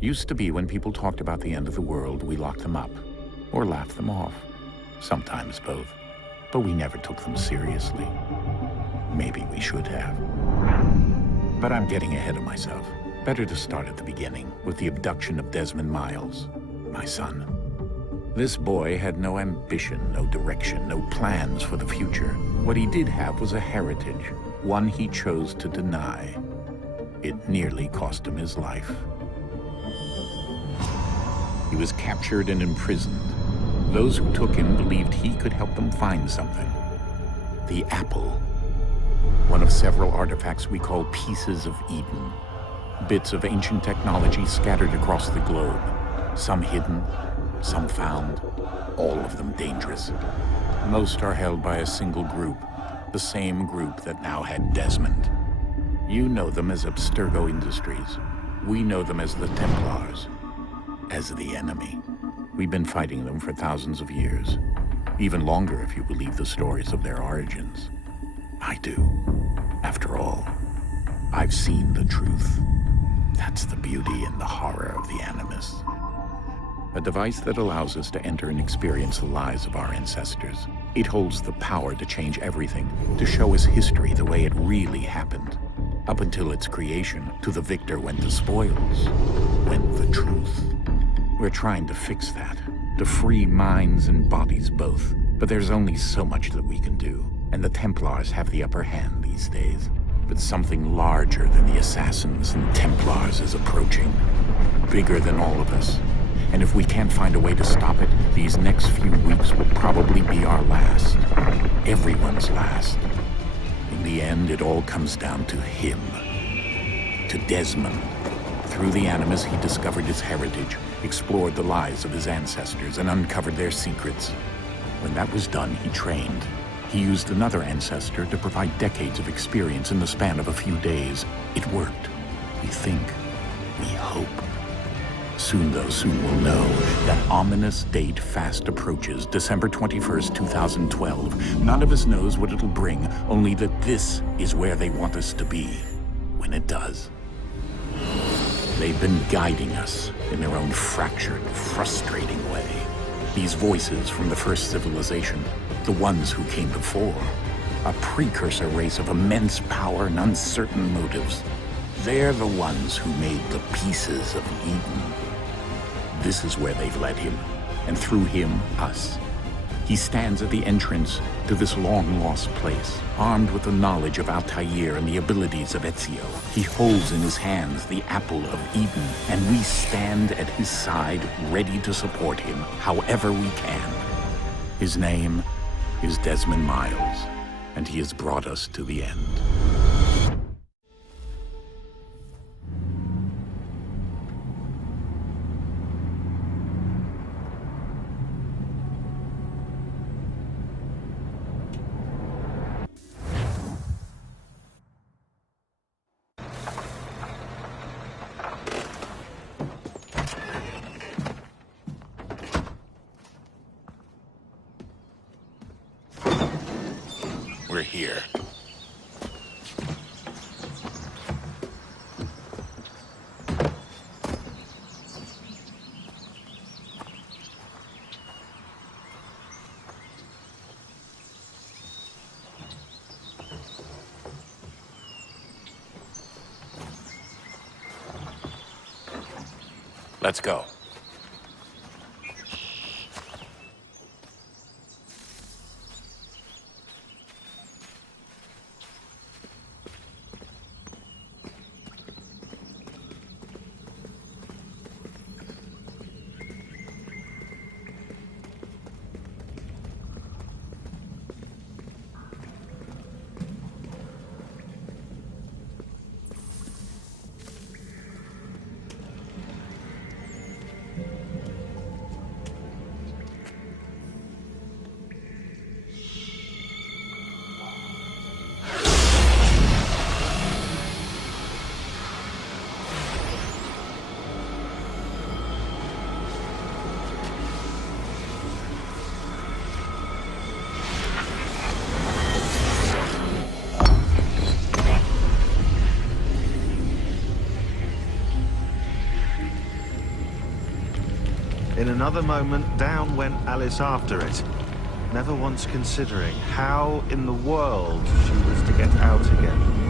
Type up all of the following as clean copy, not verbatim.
Used to be when people talked about the end of the world, we locked them up, or laughed them off. Sometimes both. But we never took them seriously. Maybe we should have. But I'm getting ahead of myself. Better to start at the beginning, with the abduction of Desmond Miles, my son. This boy had no ambition, no direction, no plans for the future. What he did have was a heritage, one he chose to deny. It nearly cost him his life. He was captured and imprisoned. Those who took him believed he could help them find something. The apple. One of several artifacts we call Pieces of Eden. Bits of ancient technology scattered across the globe. Some hidden, some found, all of them dangerous. Most are held by a single group, the same group that now had Desmond. You know them as Abstergo Industries. We know them as the Templars, as the enemy. We've been fighting them for thousands of years, even longer if you believe the stories of their origins. I do. After all, I've seen the truth. That's the beauty and the horror of the Animus. A device that allows us to enter and experience the lives of our ancestors. It holds the power to change everything, to show us history the way it really happened. Up until its creation, to the victor went the spoils, went the truth. We're trying to fix that, to free minds and bodies both. But there's only so much that we can do, and the Templars have the upper hand these days. But something larger than the Assassins and Templars is approaching, bigger than all of us. And if we can't find a way to stop it, these next few weeks will probably be our last. Everyone's last. In the end, it all comes down to him. To Desmond. Through the Animus, he discovered his heritage, explored the lives of his ancestors, and uncovered their secrets. When that was done, he trained. He used another ancestor to provide decades of experience in the span of a few days. It worked. We think. We hope. Soon, though, soon we'll know. That ominous date fast approaches, December 21st, 2012. None of us knows what it'll bring, only that this is where they want us to be, when it does. They've been guiding us in their own fractured, frustrating way. These voices from the first civilization, the ones who came before, a precursor race of immense power and uncertain motives. They're the ones who made the Pieces of Eden. This is where they've led him, and through him, us. He stands at the entrance to this long-lost place, armed with the knowledge of Altair and the abilities of Ezio. He holds in his hands the Apple of Eden, and we stand at his side, ready to support him however we can. His name is Desmond Miles, and he has brought us to the end. We're here. Let's go. In another moment, down went Alice after it, never once considering how in the world she was to get out again.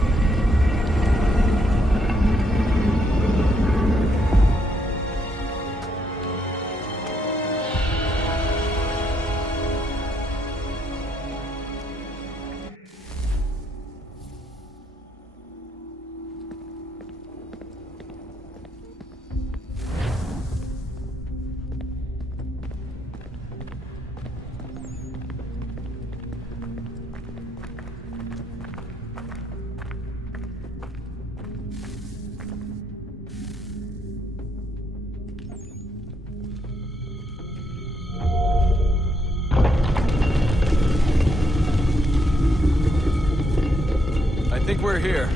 I think we're here.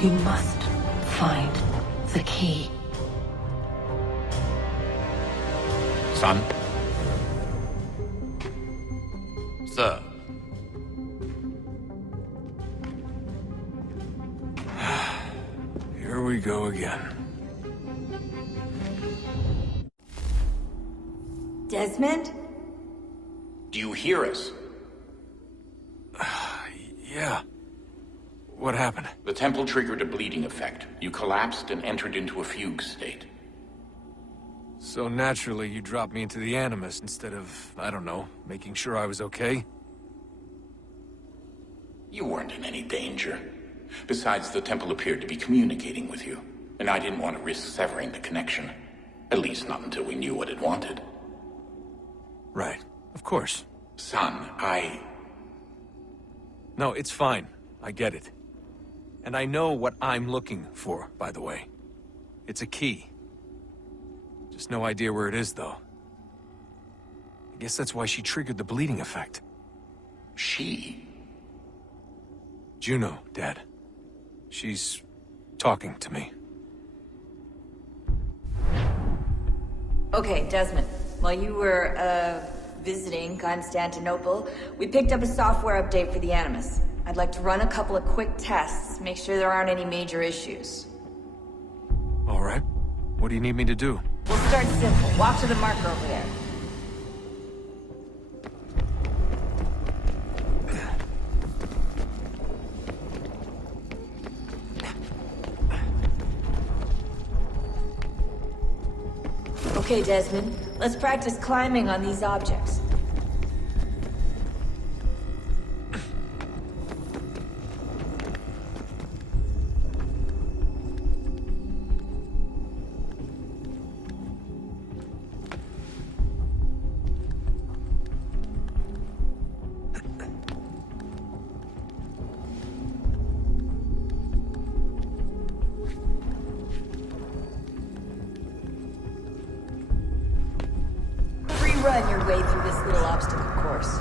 You must find the key. Son? Sir. Here we go again. Desmond? Do you hear us? Yeah. What happened? The temple triggered a bleeding effect. You collapsed and entered into a fugue state. So naturally, you dropped me into the Animus instead of, I don't know, making sure I was okay? You weren't in any danger. Besides, the temple appeared to be communicating with you, and I didn't want to risk severing the connection. At least not until we knew what it wanted. Right. Of course. Son, No, it's fine. I get it. And I know what I'm looking for, by the way. It's a key. Just no idea where it is, though. I guess that's why she triggered the bleeding effect. She? Juno, Dad. She's talking to me. Okay, Desmond. While you were, visiting Constantinople, we picked up a software update for the Animus. I'd like to run a couple of quick tests, make sure there aren't any major issues. All right. What do you need me to do? We'll start simple. Walk to the marker over there. Okay, Desmond. Let's practice climbing on these objects. run your way through this little obstacle course.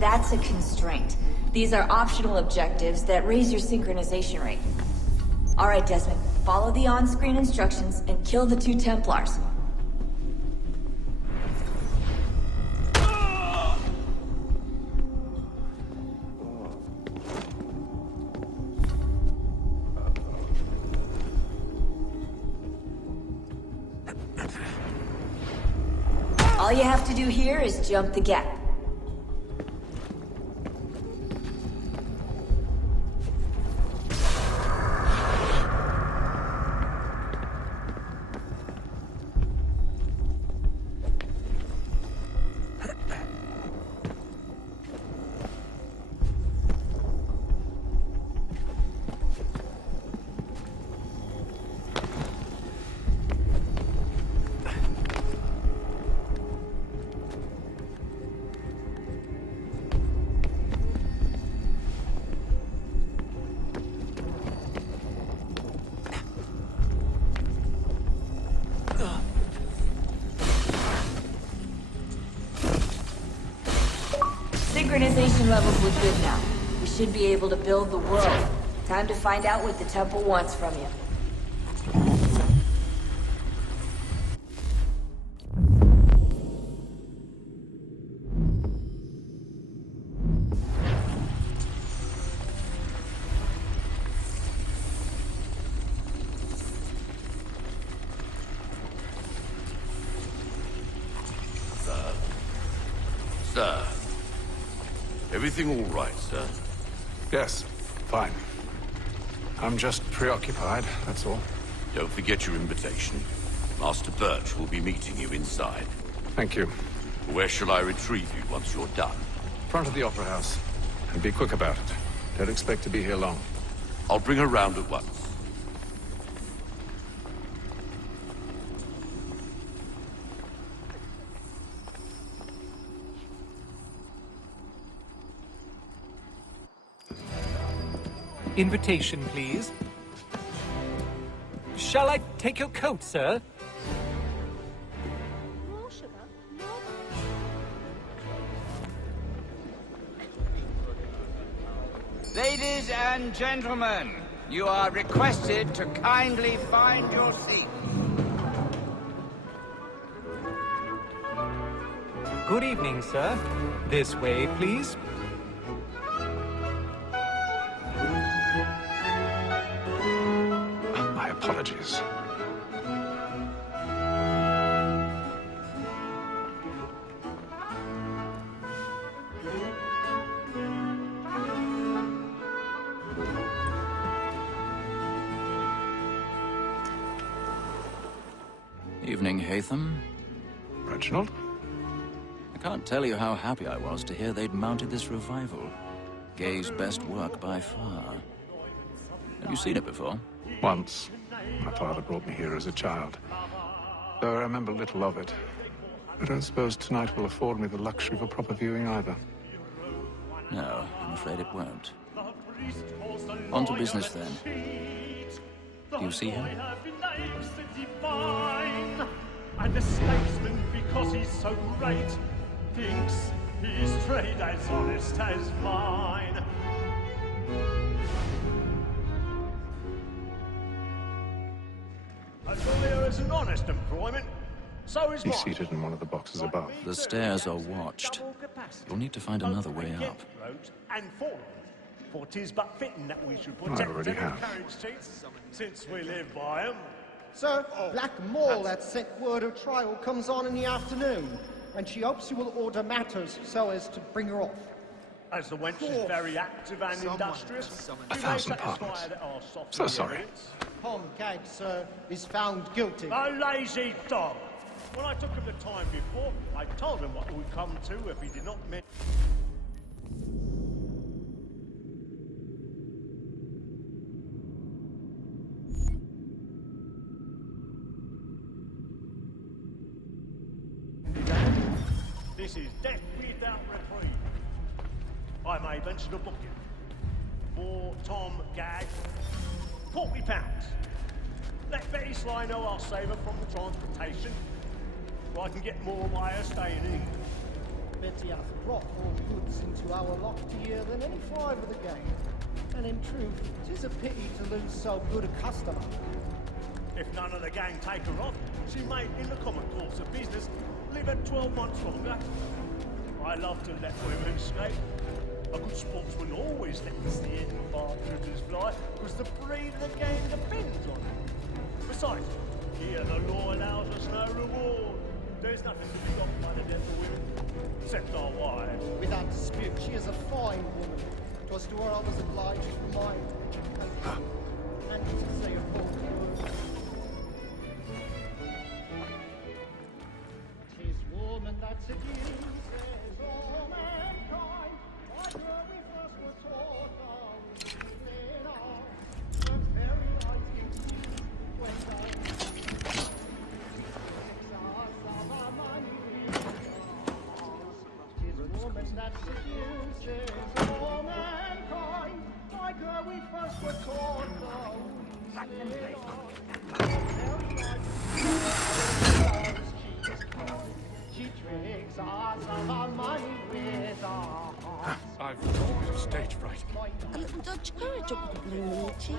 That's a constraint. These are optional objectives that raise your synchronization rate. Alright, Desmond. Follow the on-screen instructions and kill the 2 Templars. All you have to do here is jump the gap. Synchronization levels look good now. We should be able to build the world. Time to find out what the temple wants from you. Sir. Everything all right, sir? Yes, fine. I'm just preoccupied, that's all. Don't forget your invitation. Master Birch will be meeting you inside. Thank you. Where shall I retrieve you once you're done? Front of the Opera House. And be quick about it. Don't expect to be here long. I'll bring her round at once. Invitation, please. Shall I take your coat, sir? Ladies and gentlemen, you are requested to kindly find your seat. Good evening, sir. This way, please. My apologies. Evening, Haytham. Reginald? I can't tell you how happy I was to hear they'd mounted this revival. Gay's best work by far. Have you seen it before? Once. My father brought me here as a child. Though I remember little of it. I don't suppose tonight will afford me the luxury of a proper viewing either. No, I'm afraid it won't. On to business, then. Do you see him? And the statesman, because he's so great, thinks his trade as honest as mine. A lawyer is an honest employment, so is He's mine. seated in one of the boxes above. The stairs are watched. You'll need to find another way up. And for 'tis but fitting that we should I protect already them have. carriage seats, since we live by 'em. Sir, Black Mall had sent word her trial comes on in the afternoon, and she hopes you will order matters so as to bring her off. As the wench is very active and industrious, we may 1,000 satisfy pardons. that our soft So sorry. spirits. Tom Gag, sir, is found guilty. A lazy dog! When I took him the time before, I told him what would come to if he did not mention. This is death without reprieve. I may venture to book it. For Tom Gag, £40. Let Betty Sly know I'll save her from the transportation, or I can get more by her staying in. Betty hath brought more goods into our locked year than any five of the game. And in truth, 'tis a pity to lose so good a customer. If none of the gang take her off, she may, in the common course of business, live at 12 months longer. I love to let women escape. A good sportsman always lets the end of our troopers fly, because the breed of the game depends on it. Besides, here the law allows us no reward. There's nothing to be got by the death of women, except our wives. Without dispute, she is a fine woman. 'Twas to her I was obliged for mine, and to say a full word. 'Tis woman that seduces all mankind. By her we first were taught our reason on. Her very light gives you when woman that seduces all mankind. Like her we first were taught though she tricks us of our money with our hearts. I've got a bit of stage fright. A little Dutch courage up with the blue moon cheek.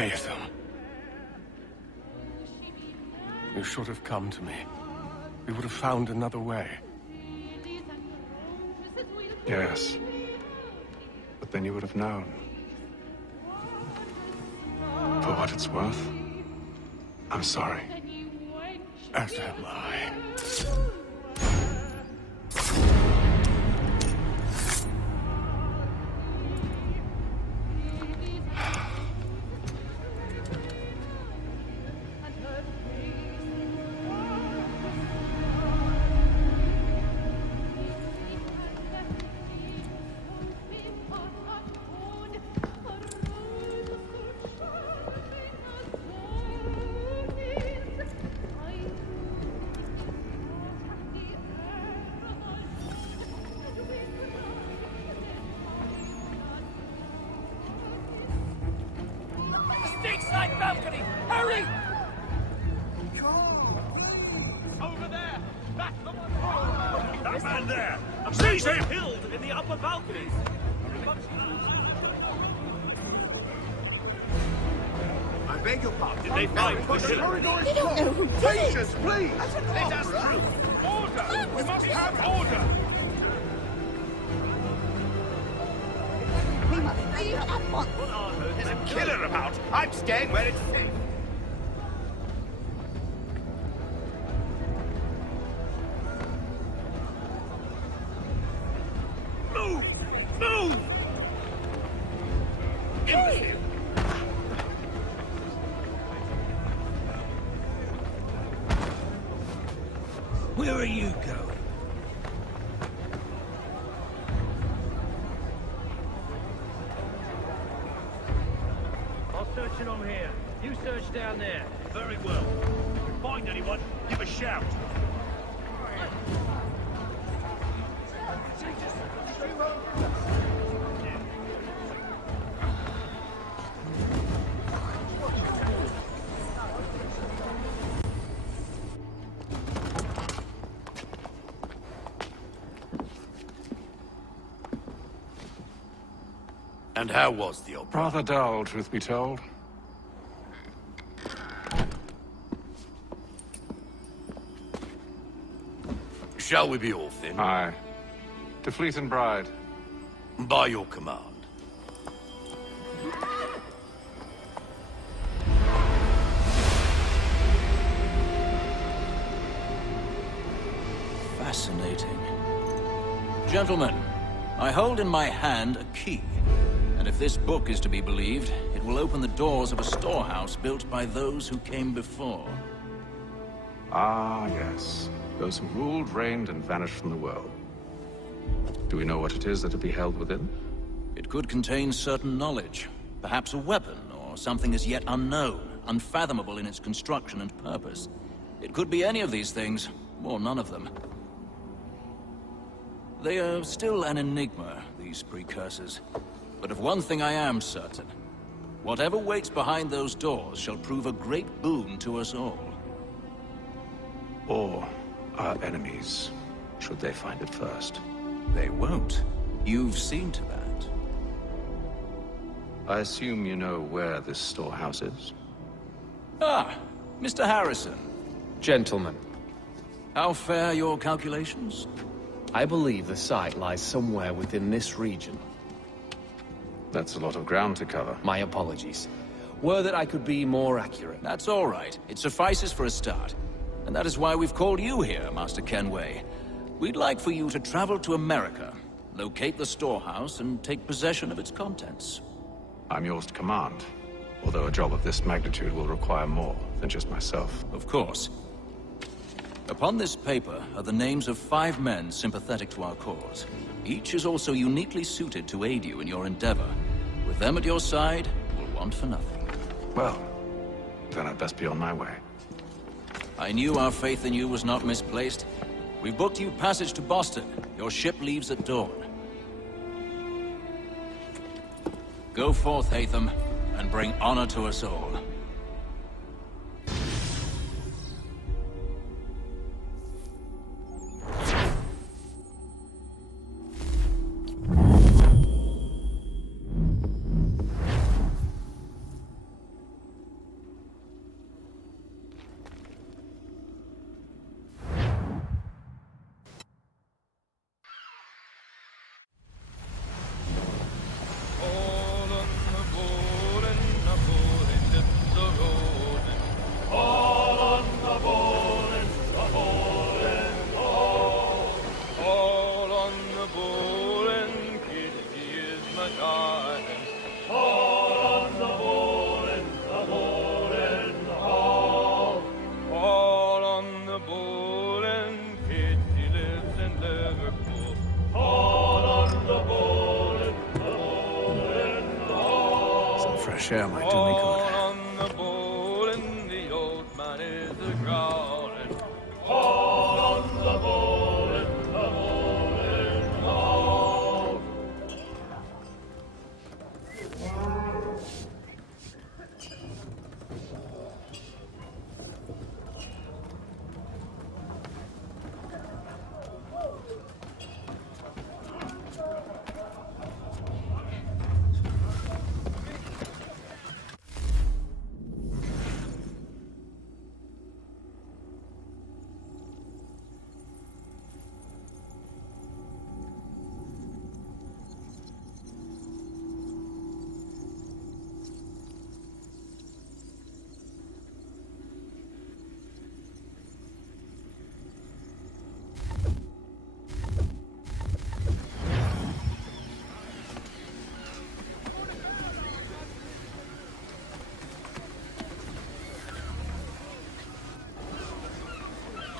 Haytham. You should have come to me. We would have found another way. Yes. But then you would have known. For what it's worth, I'm sorry. As am I. Side balcony! Hurry! Over there! That's the one! That man there! Seize him! Killed in the upper balconies! I beg your pardon. Did they find the killer? They don't know who did it. Patience, please! Let us through! Order! We must have order! We must leave at once. There's a killer about! I'm staying where it's safe! Move! Move! Hey! Where are you going? I'll search along here. You search down there. Very well. If you find anyone, give a shout. And how was the opera? Rather dull, truth be told. Shall we be off then? Aye. To Fleet and Bride. By your command. Fascinating. Gentlemen, I hold in my hand a key. And if this book is to be believed, it will open the doors of a storehouse built by those who came before. Ah, yes. Those who ruled, reigned, and vanished from the world. Do we know what it is that will be held within? It could contain certain knowledge. Perhaps a weapon, or something as yet unknown, unfathomable in its construction and purpose. It could be any of these things, or none of them. They are still an enigma, these precursors. But of one thing I am certain. Whatever waits behind those doors shall prove a great boon to us all. Or our enemies, should they find it first. They won't. You've seen to that. I assume you know where this storehouse is? Ah, Mr. Harrison. Gentlemen, How fare your calculations? I believe the site lies somewhere within this region. That's a lot of ground to cover. My apologies. Were that I could be more accurate. That's all right. It suffices for a start. And that is why we've called you here, Master Kenway. We'd like for you to travel to America, locate the storehouse, and take possession of its contents. I'm yours to command. Although a job of this magnitude will require more than just myself. Of course. Upon this paper are the names of 5 men sympathetic to our cause. Each is also uniquely suited to aid you in your endeavor. With them at your side, we'll want for nothing. Well, then I'd best be on my way. I knew our faith in you was not misplaced. We've booked you passage to Boston. Your ship leaves at dawn. Go forth, Haytham, and bring honor to us all. share my tunic. On the ball and the old man is a growling. All on the ball and the ball is all.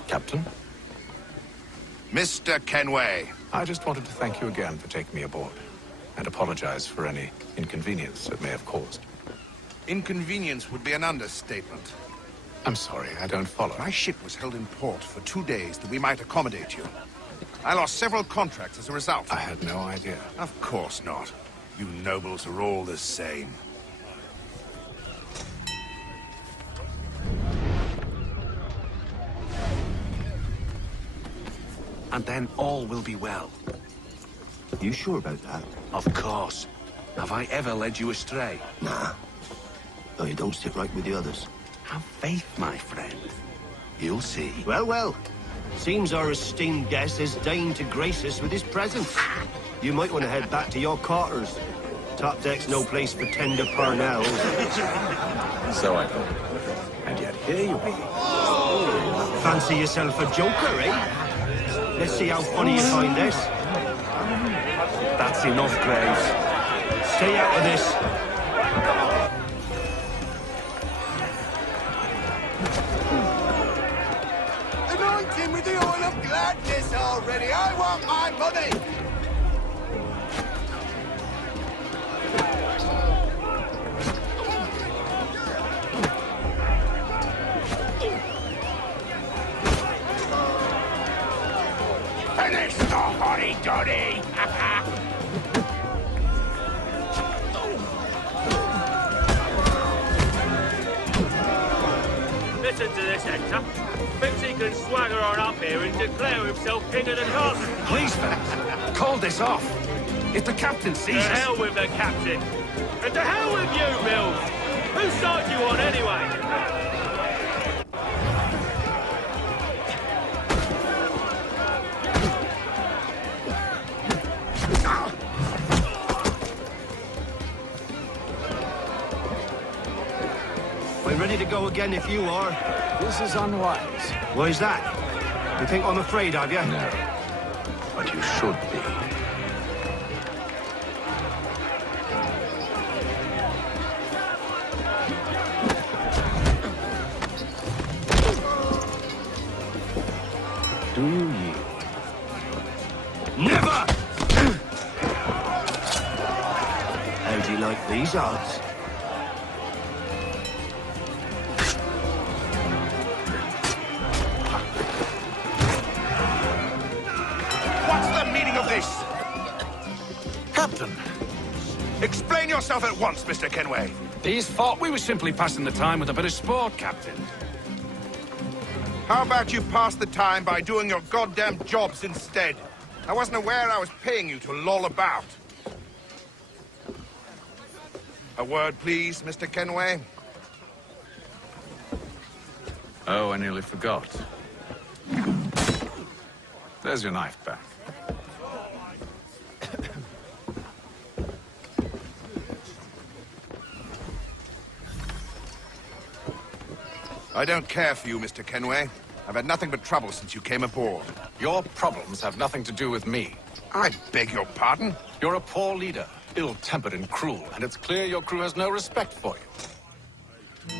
Captain? Mr. Kenway. I just wanted to thank you again for taking me aboard, and apologize for any inconvenience it may have caused. Inconvenience would be an understatement. I'm sorry, I don't follow. My ship was held in port for 2 days that we might accommodate you. I lost several contracts as a result. I had no idea. Of course not. You nobles are all the same. And then all will be well. You sure about that? Of course. Have I ever led you astray? Nah. No, you don't stick right with the others. Have faith, my friend. You'll see. Well, well. Seems our esteemed guest has deigned to grace us with his presence. You might want to head back to your quarters. Top deck's no place for tender parnells. So I thought. And yet here you be. Fancy yourself a joker, eh? Let's see how funny you find this. That's enough, Graves. Stay out of this. Anointing with the oil of gladness already. I want my money. Finish the hotty-toddy! Listen to this, Hector. Thinks he can swagger on up here and declare himself king of the castle. Please, fellas, call this off. If the captain sees us... To hell with the captain. And to hell with you, Mills. Whose side you on, anyway? We're ready to go again if you are. This is unwise. Why is that? You think I'm afraid of you? No. But you should be. Do you yield? Never! How do you like these odds? Captain! Explain yourself at once, Mr. Kenway. These thought we were simply passing the time with a bit of sport, Captain. How about you pass the time by doing your goddamn jobs instead? I wasn't aware I was paying you to loll about. A word, please, Mr. Kenway. Oh, I nearly forgot. There's your knife back. I don't care for you, Mr. Kenway. I've had nothing but trouble since you came aboard. Your problems have nothing to do with me. I beg your pardon? You're a poor leader, ill-tempered and cruel, and it's clear your crew has no respect for you.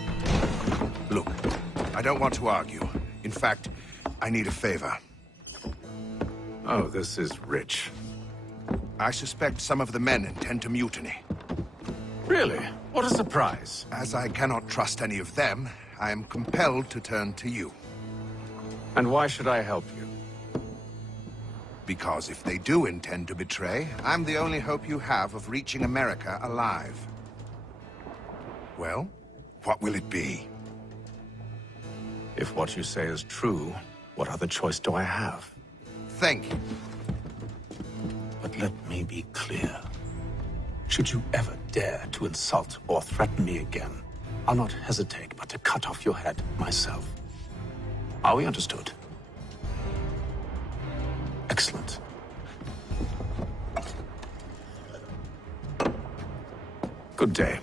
Look, I don't want to argue. In fact, I need a favor. Oh, this is rich. I suspect some of the men intend to mutiny. Really? What a surprise. As I cannot trust any of them, I am compelled to turn to you. And why should I help you? Because if they do intend to betray, I'm the only hope you have of reaching America alive. Well, what will it be? If what you say is true, what other choice do I have? Think. But let me be clear. Should you ever dare to insult or threaten me again, I'll not hesitate but to cut off your head myself. Are we understood? Excellent. Good day.